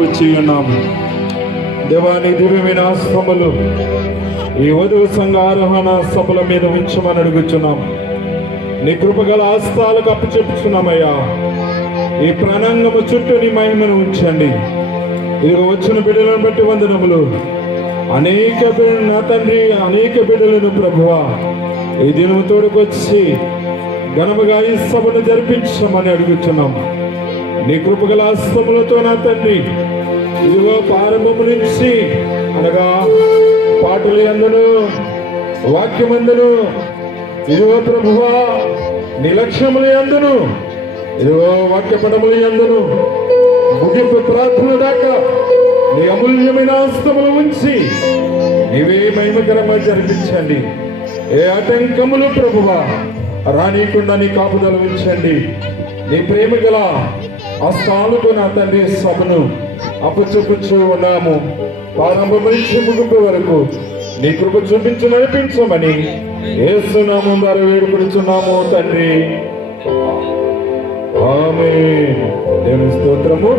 వచ్చి ఉన్నాము. దేవాని దివ్యమైన స్తములు ఈ వధువు సంఘ ఆరోహణ సభల మీద ఉంచమని అడుగుచున్నాం. నీ కృపగల హస్తాలకు అప్పచెప్పుచున్నామయ్యా. ఈ ప్రాణాంగము చుట్టూ నీ మహిమను ఉంచండి. ఇదిగో వచ్చిన బిడ్డలను బట్టి వందనములు. అనేక నా తండ్రి, అనేక బిడ్డలను ప్రభువా ఈ దినము తోడుకొచ్చి ఘనముగా ఈ సభను జరిపించమని అడుగుచున్నాం. నీ కృపగల హస్తములతో నా తండ్రి ఇదిగో ప్రారంభము నుంచి అనగా పాటలు అందును వాక్యమందును ఇదిగో ప్రభువా నీ లక్ష్యములు అందును ఇదిగో వాక్యపటములు అందును ముగింపు ప్రార్థన దాకా నీ అమూల్యమైన హస్తములు ఉంచి నీవే మహిమకరంగా జరిపించండి. ఏ ఆటంకములు ప్రభువా రానీయకుండా నీ కాపుదల ఉంచండి. నీ ప్రేమ గల హస్తాలకు నా తండ్రి సభను అప్పచెప్పుచూ ఉన్నాము. ప్రారంభం నుంచి ముగింపు వరకు నీ కృప చూపించి నడిపించమని యేసు నామం ద్వారా వేడుకొనుచున్నాము తండ్రి. ఆమేన్. దేవుని స్తోత్రము.